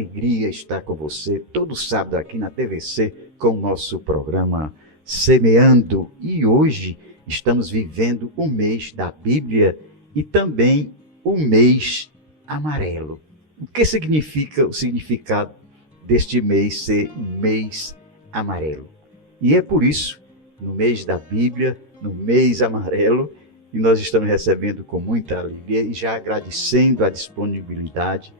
alegria estar com você todo sábado aqui na TVC com o nosso programa Semeando. E hoje estamos vivendo o mês da Bíblia e também o mês amarelo. O que significa o significado deste mês ser um mês amarelo? E é por isso, no mês da Bíblia, no mês amarelo, e nós estamos recebendo com muita alegria e já agradecendo a disponibilidade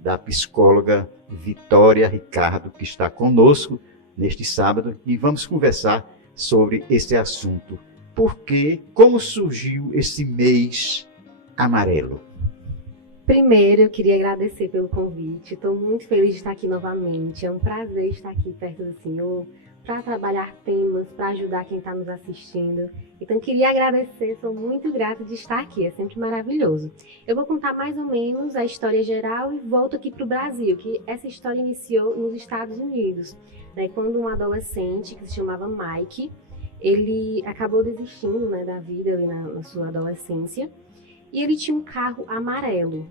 da psicóloga Vitória Ricardo, que está conosco neste sábado, e vamos conversar sobre esse assunto. Como surgiu esse mês amarelo? Primeiro, eu queria agradecer pelo convite. Estou muito feliz de estar aqui novamente. É um prazer estar aqui perto do Senhor, para trabalhar temas, para ajudar quem está nos assistindo. Então, queria agradecer, sou muito grata de estar aqui, é sempre maravilhoso. Eu vou contar mais ou menos a história geral e volto aqui para o Brasil, que essa história iniciou nos Estados Unidos, né, quando um adolescente que se chamava Mike, ele acabou desistindo, né, da vida ali na sua adolescência, e ele tinha um carro amarelo.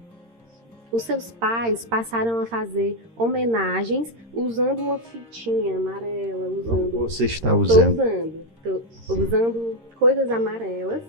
Os seus pais passaram a fazer homenagens usando uma fitinha amarela. Você está usando? Estou usando coisas amarelas.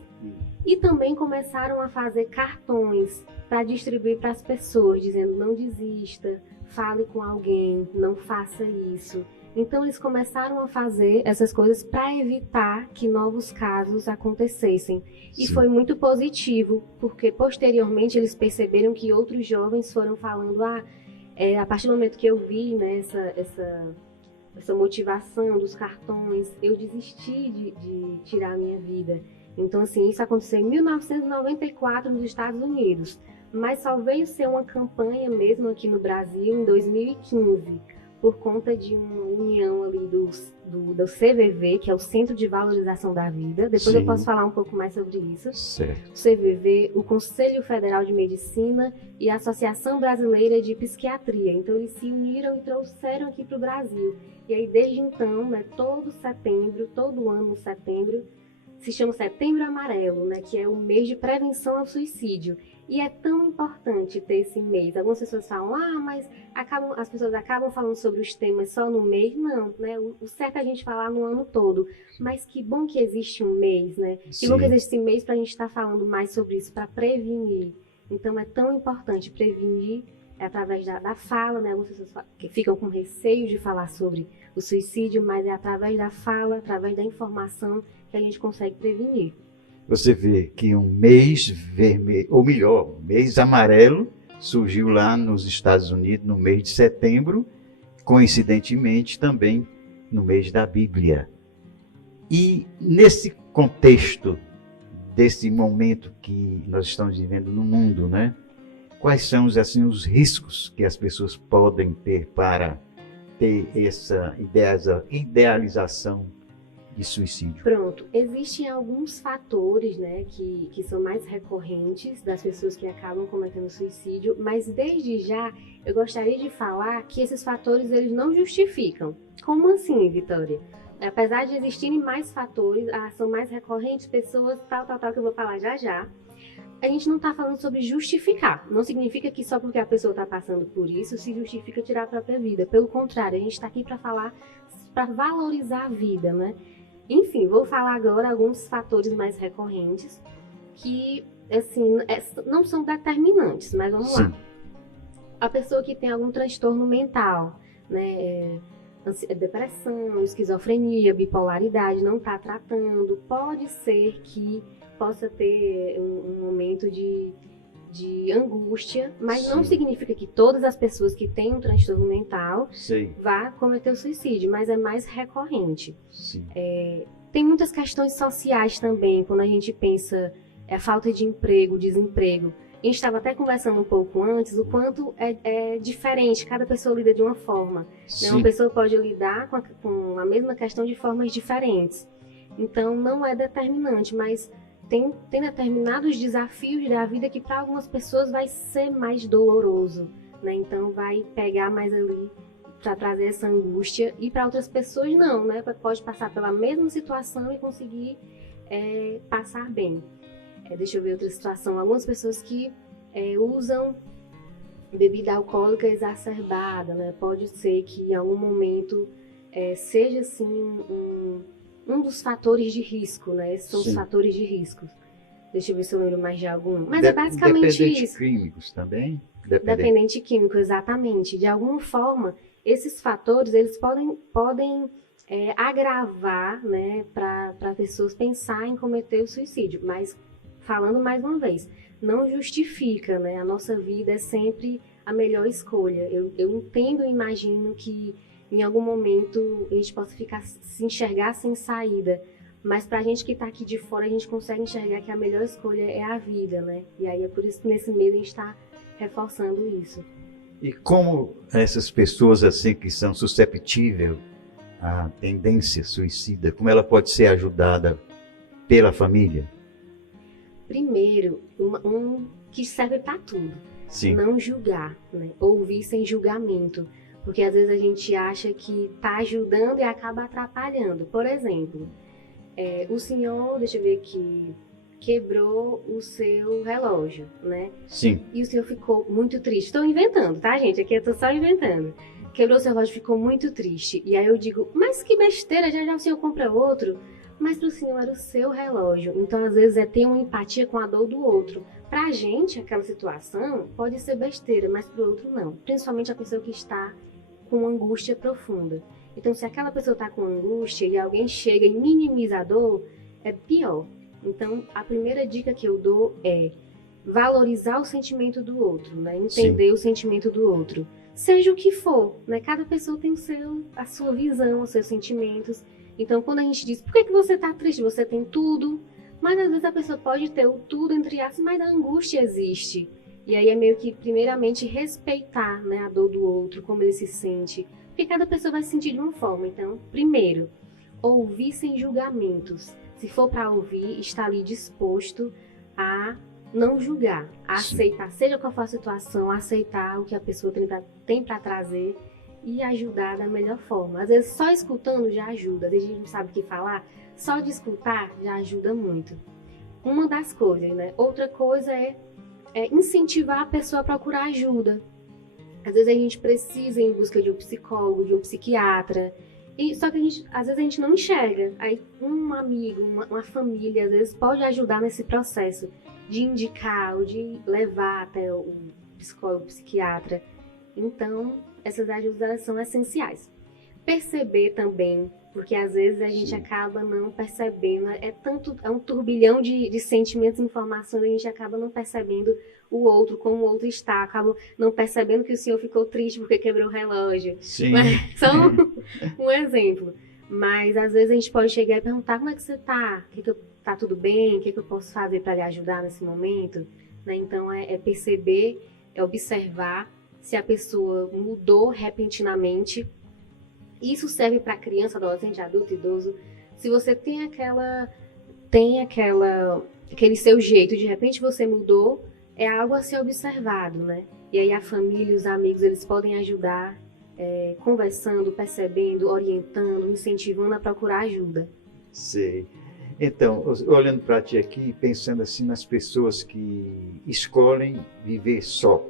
E também começaram a fazer cartões para distribuir para as pessoas, dizendo: não desista, fale com alguém, não faça isso. Então eles começaram a fazer essas coisas para evitar que novos casos acontecessem. E Sim. foi muito positivo, porque posteriormente eles perceberam que outros jovens foram falando: a partir do momento que eu vi, né, essa motivação dos cartões, eu desisti de tirar a minha vida. Então, assim, isso aconteceu em 1994 nos Estados Unidos, mas só veio ser uma campanha mesmo aqui no Brasil em 2015, por conta de uma união ali do CVV, que é o Centro de Valorização da Vida. Depois Sim. eu posso falar um pouco mais sobre isso. Certo. O CVV, o Conselho Federal de Medicina e a Associação Brasileira de Psiquiatria. Então eles se uniram e trouxeram aqui para o Brasil. E aí desde então, né, todo ano setembro, se chama Setembro Amarelo, né, que é o mês de prevenção ao suicídio. E é tão importante ter esse mês. Algumas pessoas falam: mas as pessoas acabam falando sobre os temas só no mês. Não, né? O certo é a gente falar no ano todo. Mas que bom que existe um mês, né? Que Sim. bom que existe esse mês para a gente estar falando mais sobre isso, para prevenir. Então é tão importante prevenir através da fala, né? Algumas pessoas que ficam com receio de falar sobre o suicídio, mas é através da fala, através da informação que a gente consegue prevenir. Você vê que um mês vermelho, ou melhor, um mês amarelo, surgiu lá nos Estados Unidos no mês de setembro, coincidentemente também no mês da Bíblia. E nesse contexto desse momento que nós estamos vivendo no mundo, né? Quais são assim, os riscos que as pessoas podem ter para ter essa idealização de suicídio? Pronto, existem alguns fatores, né, que são mais recorrentes das pessoas que acabam cometendo suicídio, mas desde já eu gostaria de falar que esses fatores eles não justificam. Como assim, Vitória? Apesar de existirem mais fatores, são mais recorrentes, pessoas tal, que eu vou falar já, a gente não está falando sobre justificar. Não significa que só porque a pessoa está passando por isso se justifica tirar a própria vida. Pelo contrário, a gente está aqui para falar, para valorizar a vida, né? Enfim, vou falar agora alguns fatores mais recorrentes que, assim, não são determinantes, mas vamos Sim. lá. A pessoa que tem algum transtorno mental, né, depressão, esquizofrenia, bipolaridade, não está tratando, pode ser que possa ter um momento de angústia, mas Sim. não significa que todas as pessoas que têm um transtorno mental Sei. vá cometer o suicídio, mas é mais recorrente. Sim. Tem muitas questões sociais também, quando a gente pensa a falta de emprego, desemprego. A gente estava até conversando um pouco antes, o quanto é diferente, cada pessoa lida de uma forma. Né? Uma pessoa pode lidar com a mesma questão de formas diferentes. Então, não é determinante, mas tem determinados desafios da vida que para algumas pessoas vai ser mais doloroso, né? Então vai pegar mais ali para trazer essa angústia, e para outras pessoas não, né? Pode passar pela mesma situação e conseguir passar bem. Deixa eu ver outra situação. Algumas pessoas que usam bebida alcoólica exacerbada, né? Pode ser que em algum momento seja assim um dos fatores de risco, né? Esses são os Sim. fatores de risco. Deixa eu ver se eu lembro mais de algum. Mas é basicamente Dependentes isso. químicos também? Dependente químico, exatamente. De alguma forma, esses fatores eles podem agravar, né, para pessoas pensar em cometer o suicídio. Mas, falando mais uma vez, não justifica, né? A nossa vida é sempre a melhor escolha. Eu entendo e imagino que em algum momento a gente possa se enxergar sem saída. Mas para a gente que está aqui de fora, a gente consegue enxergar que a melhor escolha é a vida, né? E aí é por isso que nesse medo a gente está reforçando isso. E como essas pessoas assim que são susceptíveis à tendência suicida, como ela pode ser ajudada pela família? Primeiro, um que serve para tudo. Sim. Não julgar, né? Ouvir sem julgamento. Porque às vezes a gente acha que está ajudando e acaba atrapalhando. Por exemplo, o senhor, deixa eu ver aqui, quebrou o seu relógio, né? Sim. E o senhor ficou muito triste. Estou inventando, tá, gente? Aqui eu tô só inventando. Quebrou o seu relógio, ficou muito triste. E aí eu digo, mas que besteira, já já o senhor compra outro. Mas pro senhor era o seu relógio. Então, às vezes, ter uma empatia com a dor do outro. Pra gente, aquela situação pode ser besteira, mas pro outro não. Principalmente a pessoa que está com angústia profunda. Então, se aquela pessoa está com angústia e alguém chega e minimiza a dor, é pior. Então, a primeira dica que eu dou é valorizar o sentimento do outro, né? Entender Sim. O sentimento do outro. Seja o que for, né? Cada pessoa tem a sua visão, os seus sentimentos. Então, quando a gente diz, por que você está triste? Você tem tudo. Mas, às vezes, a pessoa pode ter o tudo, entre aspas, mas a angústia existe. E aí é meio que, primeiramente, respeitar, né, a dor do outro, como ele se sente. Porque cada pessoa vai se sentir de uma forma. Então, primeiro, ouvir sem julgamentos. Se for para ouvir, estar ali disposto a não julgar, a aceitar, seja qual for a situação, aceitar o que a pessoa tem para trazer e ajudar da melhor forma. Às vezes, só escutando já ajuda. Às vezes a gente não sabe o que falar, só de escutar já ajuda muito. Uma das coisas, né? Outra coisa é incentivar a pessoa a procurar ajuda. Às vezes a gente precisa ir em busca de um psicólogo, de um psiquiatra, só que às vezes a gente não enxerga. Aí um amigo, uma família, às vezes pode ajudar nesse processo de indicar ou de levar até o psicólogo, o psiquiatra. Então, essas ajudas são essenciais. Perceber também, porque às vezes a gente acaba não percebendo, é um turbilhão de sentimentos e informações, a gente acaba não percebendo o outro, como o outro está, acaba não percebendo que o senhor ficou triste porque quebrou o relógio. Sim. Mas, só um exemplo. Mas às vezes a gente pode chegar e perguntar, como é que você está? Tá tudo bem? O que eu posso fazer para lhe ajudar nesse momento? Né? Então é perceber, é observar se a pessoa mudou repentinamente. Isso serve para criança, adolescente, adulto, idoso. Se você tem aquele seu jeito, de repente você mudou, é algo a ser observado, né? E aí a família, os amigos, eles podem ajudar, conversando, percebendo, orientando, incentivando a procurar ajuda. Sei. Então, olhando para ti aqui, pensando assim nas pessoas que escolhem viver só,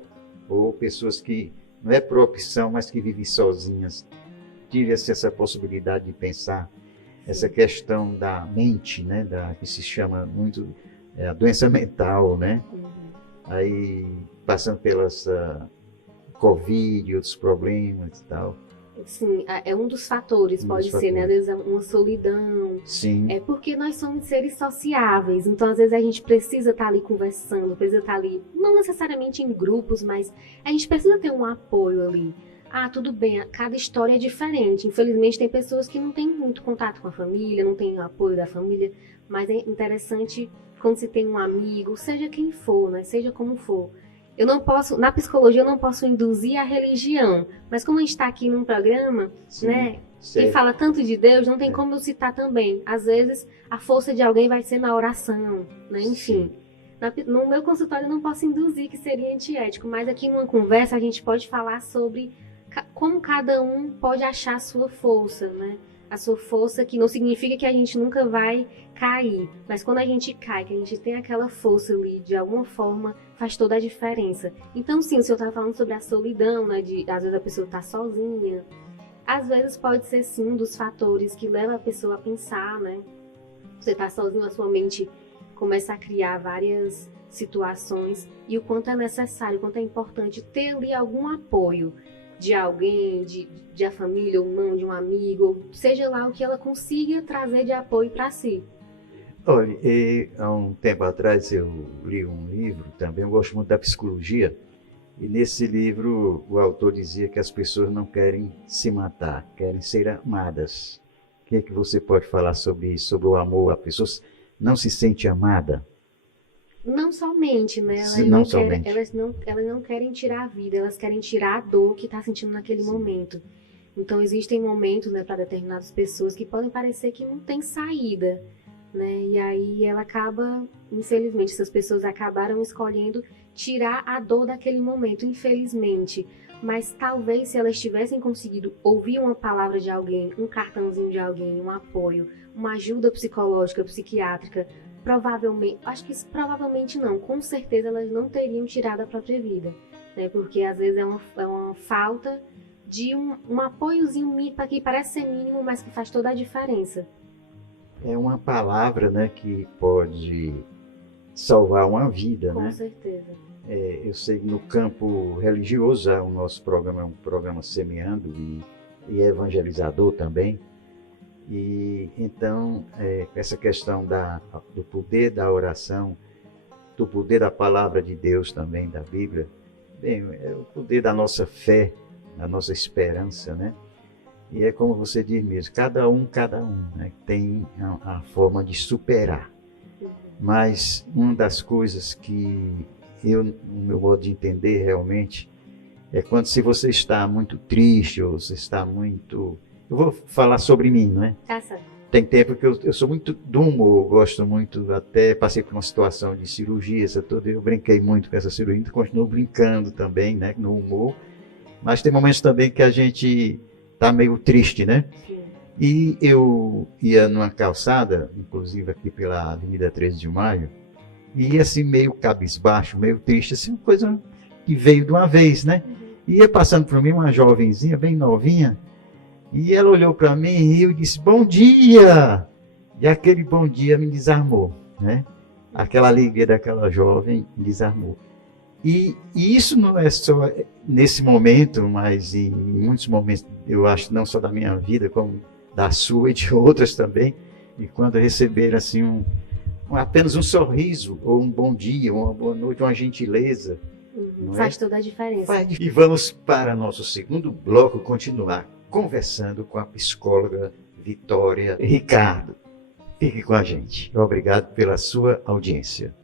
ou pessoas que não é por opção, mas que vivem sozinhas, tive-se essa possibilidade de pensar essa questão da mente, né, que se chama muito a doença mental, né? Aí passando pelas Covid e outros problemas e tal. Sim, é um dos fatores, pode ser, né? Às vezes uma solidão. Sim. É porque nós somos seres sociáveis, então às vezes a gente precisa estar ali conversando, precisa estar ali, não necessariamente em grupos, mas a gente precisa ter um apoio ali. Ah, tudo bem, cada história é diferente. Infelizmente tem pessoas que não têm muito contato com a família, não têm apoio da família, mas é interessante quando se tem um amigo, seja quem for, né? Seja como for. Eu não posso, na psicologia eu não posso induzir a religião, mas como a gente está aqui num programa, sim, né, que fala tanto de Deus, não tem como eu citar também. Às vezes a força de alguém vai ser na oração, né? Enfim. No meu consultório eu não posso induzir, que seria antiético, mas aqui numa conversa a gente pode falar sobre como cada um pode achar a sua força, né? a sua força, que não significa que a gente nunca vai cair, mas quando a gente cai, que a gente tem aquela força ali, de alguma forma, faz toda a diferença. Então, sim, o senhor estava falando sobre a solidão, né, às vezes a pessoa está sozinha, às vezes pode ser, sim, um dos fatores que leva a pessoa a pensar, né, você está sozinho, a sua mente começa a criar várias situações, e o quanto é necessário, o quanto é importante ter ali algum apoio de alguém, de a família ou não, de um amigo, seja lá o que ela consiga trazer de apoio para si. Olha, há um tempo atrás eu li um livro também, eu gosto muito da psicologia, e nesse livro o autor dizia que as pessoas não querem se matar, querem ser amadas. O que é que você pode falar sobre isso, sobre o amor? A pessoa não se sente amada? Não somente, né? Elas não querem tirar a vida, elas querem tirar a dor que está sentindo naquele momento. Então, existem momentos, né, para determinadas pessoas que podem parecer que não tem saída, né? E aí ela acaba, infelizmente, essas pessoas acabaram escolhendo tirar a dor daquele momento, infelizmente. Mas talvez se elas tivessem conseguido ouvir uma palavra de alguém, um cartãozinho de alguém, um apoio, uma ajuda psicológica, psiquiátrica, provavelmente, acho que provavelmente não, com certeza elas não teriam tirado a própria vida, né? Porque às vezes é uma falta de um apoiozinho que parece ser mínimo, mas que faz toda a diferença. É uma palavra, né, que pode salvar uma vida, Com né? certeza. Eu sei que no campo religioso, o nosso programa é um programa semeando e evangelizador também. E então, essa questão do poder da oração, do poder da palavra de Deus também, da Bíblia, bem, é o poder da nossa fé, da nossa esperança, né? E é como você diz mesmo, cada um, né, tem a forma de superar. Mas uma das coisas que no meu modo de entender realmente, é quando se você está muito triste, ou você está muito... Eu vou falar sobre mim, não é? Tem tempo que eu sou muito do humor, gosto muito, até passei por uma situação de cirurgia, eu brinquei muito com essa cirurgia, continuo brincando também, né, no humor, mas tem momentos também que a gente está meio triste, né? Sim. E eu ia numa calçada, inclusive aqui pela Avenida 13 de Maio, e ia assim meio cabisbaixo, meio triste, assim, uma coisa que veio de uma vez, né? E ia passando por mim uma jovenzinha, bem novinha, e ela olhou para mim e riu e disse, bom dia! E aquele bom dia me desarmou, né? Aquela alegria daquela jovem me desarmou. E isso não é só nesse momento, mas em muitos momentos, eu acho, não só da minha vida, como da sua e de outras também, e quando receber assim apenas um sorriso, ou um bom dia, uma boa noite, uma gentileza. Faz toda a diferença. E vamos para nosso segundo bloco, continuar conversando com a psicóloga Vitória Ricardo. Fique com a gente. Obrigado pela sua audiência.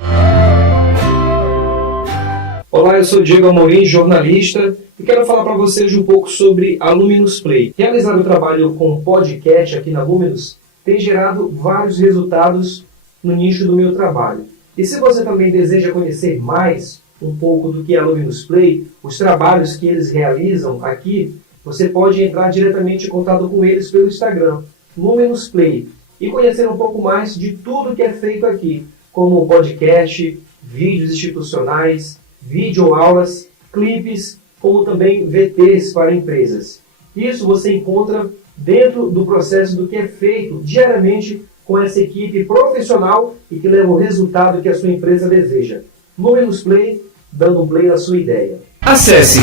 Olá, eu sou Diego Amorim, jornalista, e quero falar para vocês um pouco sobre a Luminous Play. Realizar o trabalho com podcast aqui na Luminous tem gerado vários resultados no nicho do meu trabalho. E se você também deseja conhecer mais um pouco do que é a Luminous Play, os trabalhos que eles realizam aqui, você pode entrar diretamente em contato com eles pelo Instagram, Luminous Play, e conhecer um pouco mais de tudo que é feito aqui, como podcast, vídeos institucionais, videoaulas, clipes, como também VTs para empresas. Isso você encontra dentro do processo do que é feito diariamente com essa equipe profissional e que leva o resultado que a sua empresa deseja. Luminous Play, dando um play na sua ideia. Acesse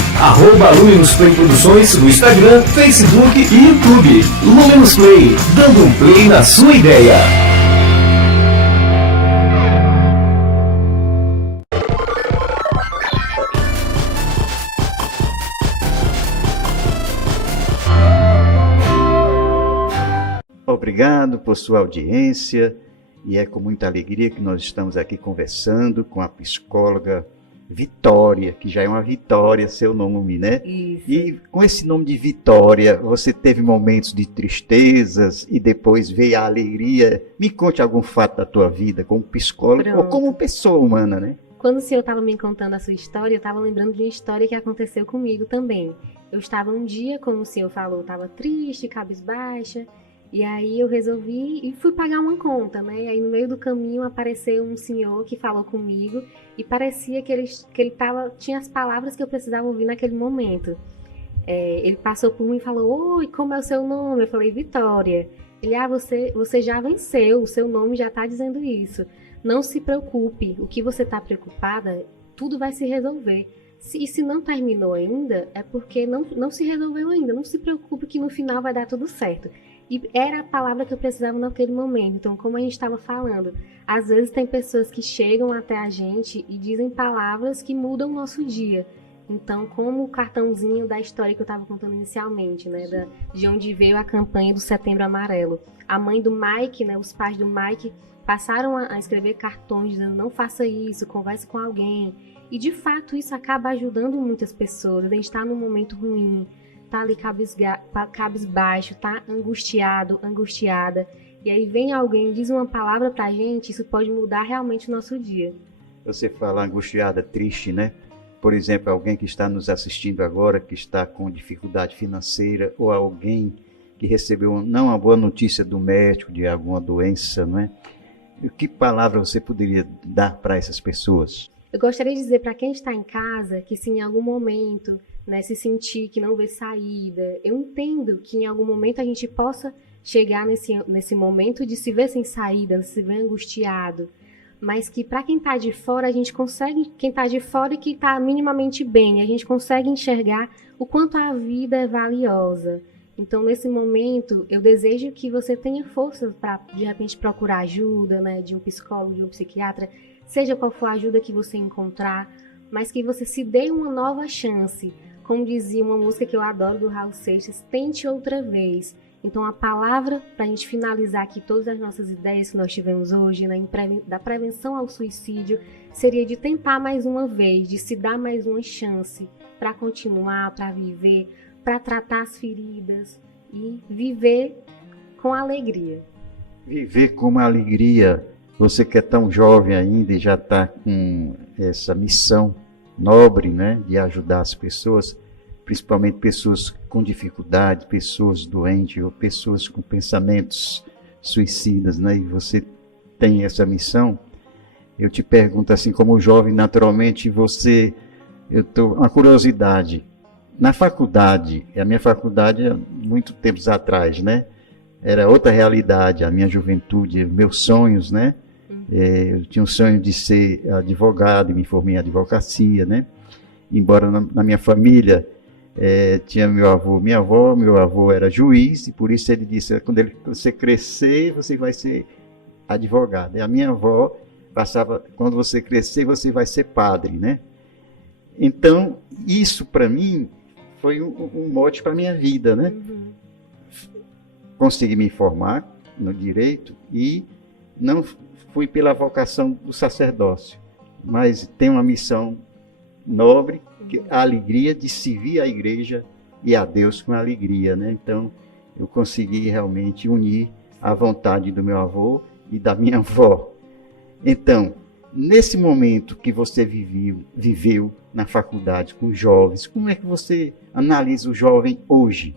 @Luminous Play Produções no Instagram, Facebook e YouTube. Luminous Play, dando um play na sua ideia. Obrigado por sua audiência, e é com muita alegria que nós estamos aqui conversando com a psicóloga Vitória, que já é uma vitória, seu nome, né? Isso. E com esse nome de Vitória, você teve momentos de tristezas e depois veio a alegria. Me conte algum fato da tua vida como psicóloga ou como pessoa humana, né? Quando o senhor estava me contando a sua história, eu estava lembrando de uma história que aconteceu comigo também. Eu estava um dia, como o senhor falou, estava triste, cabisbaixa, E aí eu resolvi e fui pagar uma conta, né? E aí no meio do caminho apareceu um senhor que falou comigo e parecia que tinha as palavras que eu precisava ouvir naquele momento. Ele passou por mim e falou: oi, como é o seu nome? Eu falei: Vitória. Ele: você já venceu, o seu nome já está dizendo isso. Não se preocupe, o que você está preocupada, tudo vai se resolver. E se não terminou ainda, é porque não se resolveu ainda. Não se preocupe que no final vai dar tudo certo. E era a palavra que eu precisava naquele momento. Então, como a gente estava falando, às vezes tem pessoas que chegam até a gente e dizem palavras que mudam o nosso dia. Então, como o cartãozinho da história que eu estava contando inicialmente, né, de onde veio a campanha do Setembro Amarelo. A mãe do Mike, né, os pais do Mike passaram a escrever cartões dizendo: não faça isso, converse com alguém. E, de fato, isso acaba ajudando muitas pessoas. A gente está num momento ruim, tá ali cabisbaixo, tá angustiado, angustiada. E aí vem alguém e diz uma palavra pra gente, isso pode mudar realmente o nosso dia. Você fala angustiada, triste, né? Por exemplo, alguém que está nos assistindo agora, que está com dificuldade financeira, ou alguém que recebeu não uma boa notícia do médico de alguma doença, não é? Que palavra você poderia dar para essas pessoas? Eu gostaria de dizer para quem está em casa que se em algum momento, né, se sentir que não vê saída, eu entendo que em algum momento a gente possa chegar nesse momento de se ver sem saída, de se ver angustiado, mas que para quem está de fora, a gente consegue, quem está de fora e que está minimamente bem, a gente consegue enxergar o quanto a vida é valiosa. Então, nesse momento, eu desejo que você tenha forças para, de repente, procurar ajuda, né, de um psicólogo, de um psiquiatra, seja qual for a ajuda que você encontrar, mas que você se dê uma nova chance. Como dizia uma música que eu adoro do Raul Seixas, tente outra vez. Então, a palavra, para a gente finalizar aqui todas as nossas ideias que nós tivemos hoje, né, da prevenção ao suicídio, seria de tentar mais uma vez, de se dar mais uma chance para continuar, para viver, para tratar as feridas e viver com alegria. Viver com alegria. Você que é tão jovem ainda e já está com essa missão nobre, né, de ajudar as pessoas, principalmente pessoas com dificuldade, pessoas doentes ou pessoas com pensamentos suicidas, né, e você tem essa missão. Eu te pergunto assim, como jovem, naturalmente uma curiosidade. Na faculdade, a minha faculdade há muito tempos atrás, né, era outra realidade, a minha juventude, meus sonhos, né, eu tinha um sonho de ser advogado, me formei em advocacia, né? Embora na minha família tinha meu avô, minha avó, meu avô era juiz, e por isso ele disse: quando você crescer, você vai ser advogado. E a minha avó passava: quando você crescer, você vai ser padre, né? Então, isso para mim foi um mote para a minha vida, né? Consegui me formar no direito e não fui pela vocação do sacerdócio, mas tenho uma missão nobre, a alegria de servir a igreja e a Deus com alegria, né? Então, eu consegui realmente unir a vontade do meu avô e da minha avó. Então, nesse momento que você viveu na faculdade com jovens, como é que você analisa o jovem hoje?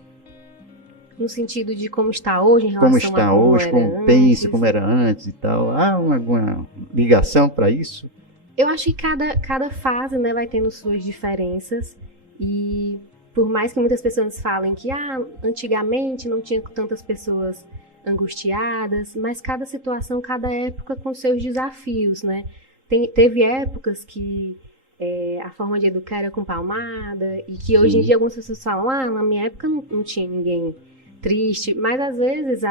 No sentido de como está hoje em relação como está a como hoje, era como antes. pensa, como era antes e tal. Há alguma ligação para isso? Eu acho que cada fase, né, vai tendo suas diferenças, e por mais que muitas pessoas falem que antigamente não tinha tantas pessoas angustiadas, mas cada situação, cada época com seus desafios, né? Teve épocas que a forma de educar era com palmada, e que hoje em dia algumas pessoas falam: na minha época não tinha ninguém triste, mas às vezes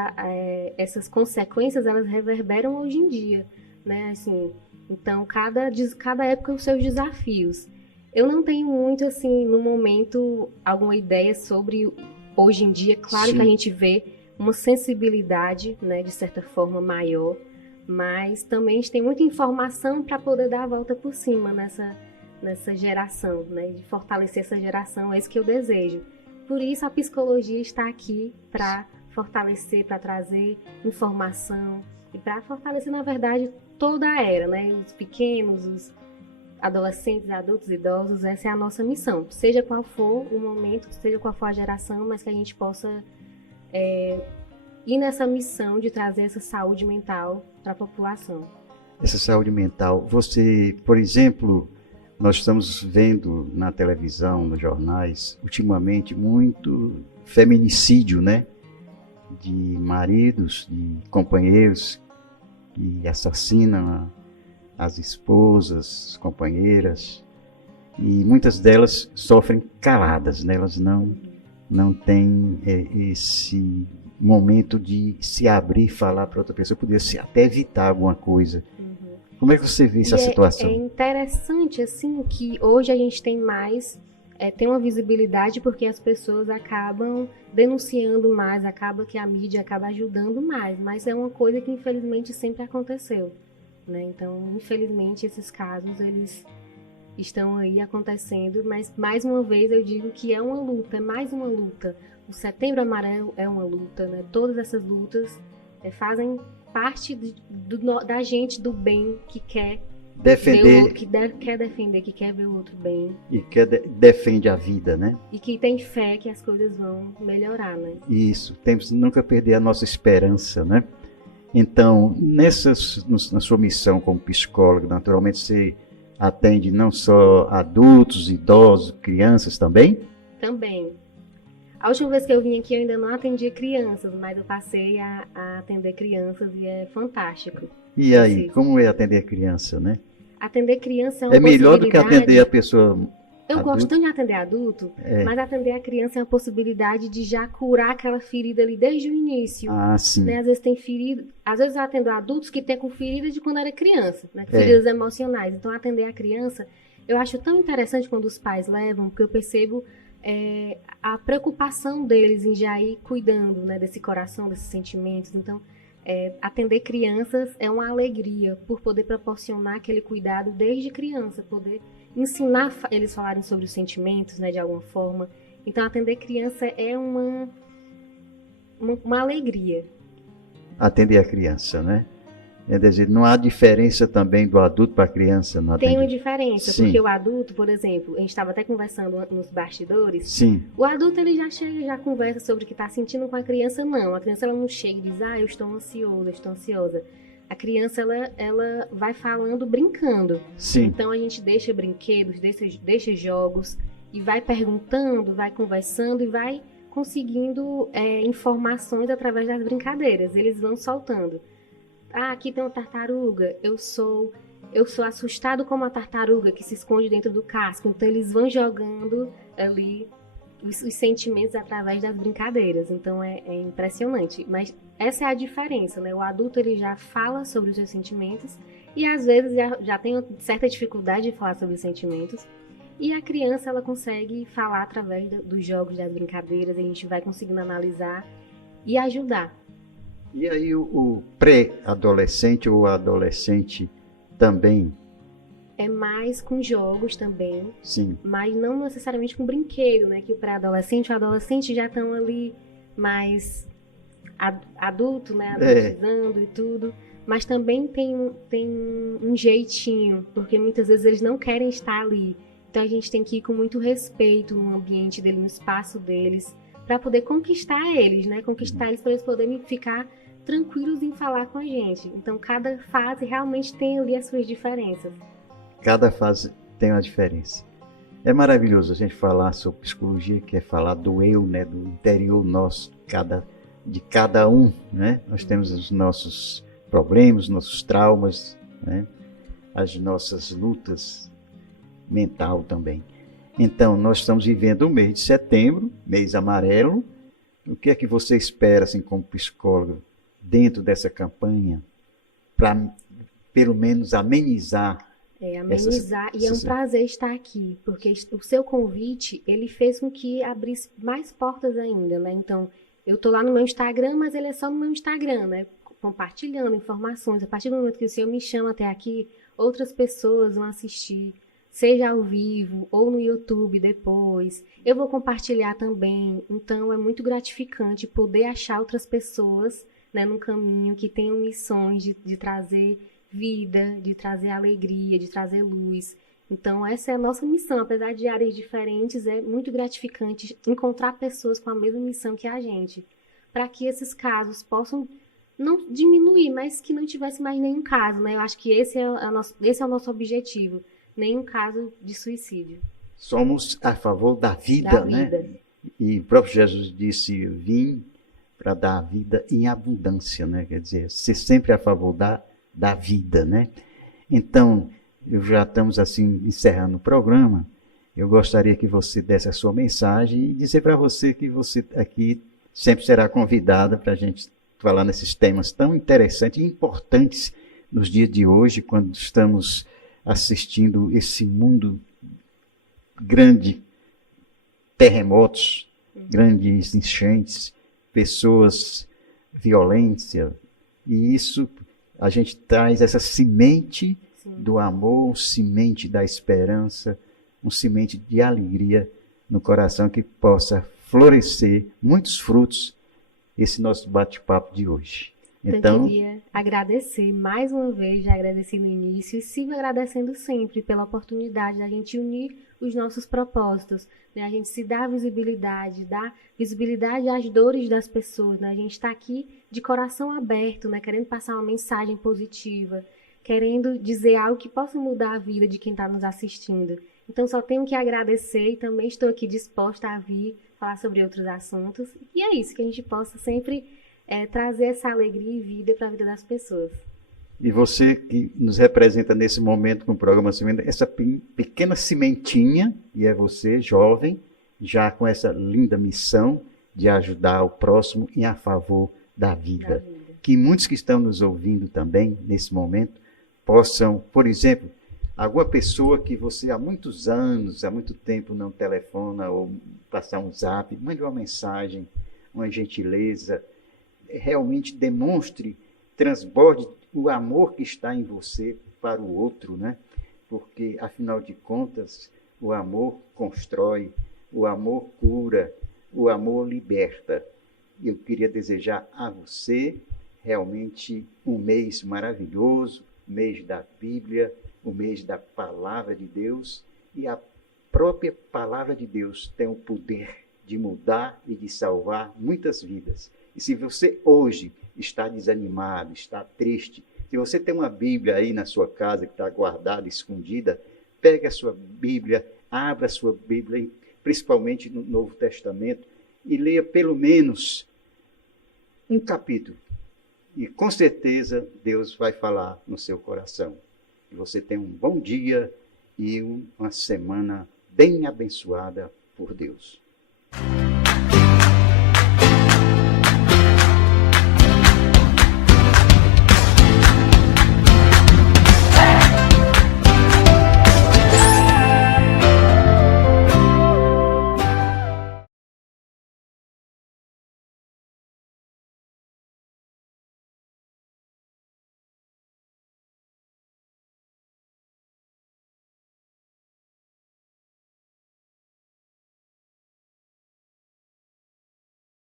essas consequências elas reverberam hoje em dia, né? Assim, então cada época os seus desafios. Eu não tenho muito assim no momento alguma ideia sobre hoje em dia. Claro que a gente vê uma sensibilidade, né, de certa forma maior, mas também a gente tem muita informação para poder dar a volta por cima nessa geração, né, de fortalecer essa geração. É isso que eu desejo. Por isso a psicologia está aqui para fortalecer, para trazer informação e para fortalecer, na verdade, toda a era, né? Os pequenos, os adolescentes, adultos, idosos, essa é a nossa missão. Seja qual for o momento, seja qual for a geração, mas que a gente possa e nessa missão de trazer essa saúde mental para a população. Essa saúde mental, você, por exemplo, nós estamos vendo na televisão, nos jornais, ultimamente, muito feminicídio, né? De maridos, de companheiros que assassinam as esposas, companheiras, e muitas delas sofrem caladas, né? Elas não têm esse momento de se abrir e falar para outra pessoa, poderia até evitar alguma coisa. Como é que você vê essa situação? É interessante, assim, que hoje a gente tem mais, tem uma visibilidade porque as pessoas acabam denunciando mais, acaba que a mídia acaba ajudando mais, mas é uma coisa que infelizmente sempre aconteceu, né? Então, infelizmente, esses casos, eles estão aí acontecendo, mas mais uma vez eu digo que é uma luta, é mais uma luta. O Setembro Amarelo é uma luta, né? Todas essas lutas fazem parte da gente do bem que quer Defender, quer defender, que quer ver o outro bem. E que defende a vida, né? E que tem fé que as coisas vão melhorar, né? Isso, temos que nunca perder a nossa esperança, né? Então, na sua missão como psicólogo, naturalmente você atende não só adultos, idosos, crianças também? Também. A última vez que eu vim aqui eu ainda não atendia crianças, mas eu passei a atender crianças e é fantástico. E aí, como é atender criança, né? Atender criança é uma melhor do que possibilidade. atender a pessoa Eu adulta. gosto tanto de atender adulto, mas atender a criança é uma possibilidade de já curar aquela ferida ali desde o início. Ah, sim. Né? Às vezes tem ferida, às vezes eu atendo adultos que têm com feridas de quando era criança, né? Feridas emocionais. Então atender a criança, eu acho tão interessante quando os pais levam, porque eu percebo a preocupação deles em já ir cuidando, né, desse coração, desses sentimentos. Então, atender crianças é uma alegria por poder proporcionar aquele cuidado desde criança, poder ensinar eles falarem sobre os sentimentos, né, de alguma forma. Então, atender criança é uma alegria. Atender a criança, né? Quer dizer, não há diferença também do adulto para a criança? Tem uma diferença, Sim. Porque o adulto, por exemplo, a gente estava até conversando nos bastidores. Sim. O adulto, ele já chega, já conversa sobre o que está sentindo com a criança, não. A criança, ela não chega e diz, eu estou ansioso, eu estou ansiosa. A criança, ela vai falando brincando. Sim. Então, a gente deixa brinquedos, deixa jogos, e vai perguntando, vai conversando e vai conseguindo informações através das brincadeiras. Eles vão soltando. Aqui tem uma tartaruga, eu sou assustado como a tartaruga que se esconde dentro do casco. Então, eles vão jogando ali os sentimentos através das brincadeiras. Então, é impressionante. Mas essa é a diferença, né? O adulto, ele já fala sobre os seus sentimentos e, às vezes, já tem certa dificuldade de falar sobre os sentimentos. E a criança, ela consegue falar através dos jogos, das brincadeiras. A gente vai conseguindo analisar e ajudar. E aí o pré-adolescente ou adolescente também? É mais com jogos também. Sim. Mas não necessariamente com brinquedo, né? Que o pré-adolescente e o adolescente já estão ali mais adulto, né? Adultizando e tudo. Mas também tem um jeitinho, porque muitas vezes eles não querem estar ali. Então a gente tem que ir com muito respeito no ambiente deles, no espaço deles, para poder conquistar eles, né? Conquistar eles para eles poderem ficar tranquilos em falar com a gente. Então, cada fase realmente tem ali as suas diferenças. Cada fase tem uma diferença. É maravilhoso a gente falar sobre psicologia, que é falar do eu, né? Do interior nosso, de cada um, né? Nós temos os nossos problemas, nossos traumas, né? As nossas lutas mental também. Então, nós estamos vivendo o mês de setembro, mês amarelo. O que é que você espera, assim, como psicólogo, dentro dessa campanha, para pelo menos amenizar? Amenizar, e é um prazer estar aqui, porque o seu convite, ele fez com que abrisse mais portas ainda, né? Então, eu tô lá no meu Instagram, mas ele é só no meu Instagram, né? Compartilhando informações. A partir do momento que o senhor me chama até aqui, outras pessoas vão assistir, seja ao vivo ou no YouTube depois. Eu vou compartilhar também. Então, é muito gratificante poder achar outras pessoas, né, no caminho, que tenham missões de trazer vida, de trazer alegria, de trazer luz. Então, essa é a nossa missão. Apesar de áreas diferentes, é muito gratificante encontrar pessoas com a mesma missão que a gente. para que esses casos possam não diminuir, mas que não tivesse mais nenhum caso, né? Eu acho que esse é o nosso objetivo, nenhum caso de suicídio. Somos a favor da vida, né? E o próprio Jesus disse, vim para dar a vida em abundância, né? Quer dizer, ser sempre a favor da vida, né? Então, já estamos assim encerrando o programa. Eu gostaria que você desse a sua mensagem e dizer para você que você aqui sempre será convidada para a gente falar nesses temas tão interessantes e importantes nos dias de hoje, quando estamos assistindo esse mundo grande, terremotos, grandes enchentes, pessoas, violência, e isso a gente traz essa semente do amor, semente da esperança, um semente de alegria no coração que possa florescer muitos frutos esse nosso bate-papo de hoje. Então, eu queria agradecer mais uma vez, já agradeci no início e sigo agradecendo sempre pela oportunidade da gente unir os nossos propósitos, né? A gente se dar visibilidade às dores das pessoas, né? A gente está aqui de coração aberto, né? Querendo passar uma mensagem positiva, querendo dizer algo que possa mudar a vida de quem está nos assistindo. Então, só tenho que agradecer e também estou aqui disposta a vir falar sobre outros assuntos. E é isso, que a gente possa sempre trazer essa alegria e vida para a vida das pessoas. E você que nos representa nesse momento com o programa Semente, essa pequena sementinha, e é você, jovem, já com essa linda missão de ajudar o próximo e a favor da vida. Que muitos que estão nos ouvindo também, nesse momento, possam, por exemplo, alguma pessoa que você há muitos anos, há muito tempo não telefona ou passar um zap, mande uma mensagem, uma gentileza, realmente demonstre, transborde o amor que está em você para o outro, né? Porque, afinal de contas, o amor constrói, o amor cura, o amor liberta. Eu queria desejar a você realmente um mês maravilhoso, mês da Bíblia, o mês da Palavra de Deus, e a própria Palavra de Deus tem o poder de mudar e de salvar muitas vidas. E se você hoje está desanimado, está triste, se você tem uma Bíblia aí na sua casa que está guardada, escondida, pegue a sua Bíblia, abra a sua Bíblia, principalmente no Novo Testamento, e leia pelo menos um capítulo. E com certeza Deus vai falar no seu coração. Que você tenha um bom dia e uma semana bem abençoada por Deus.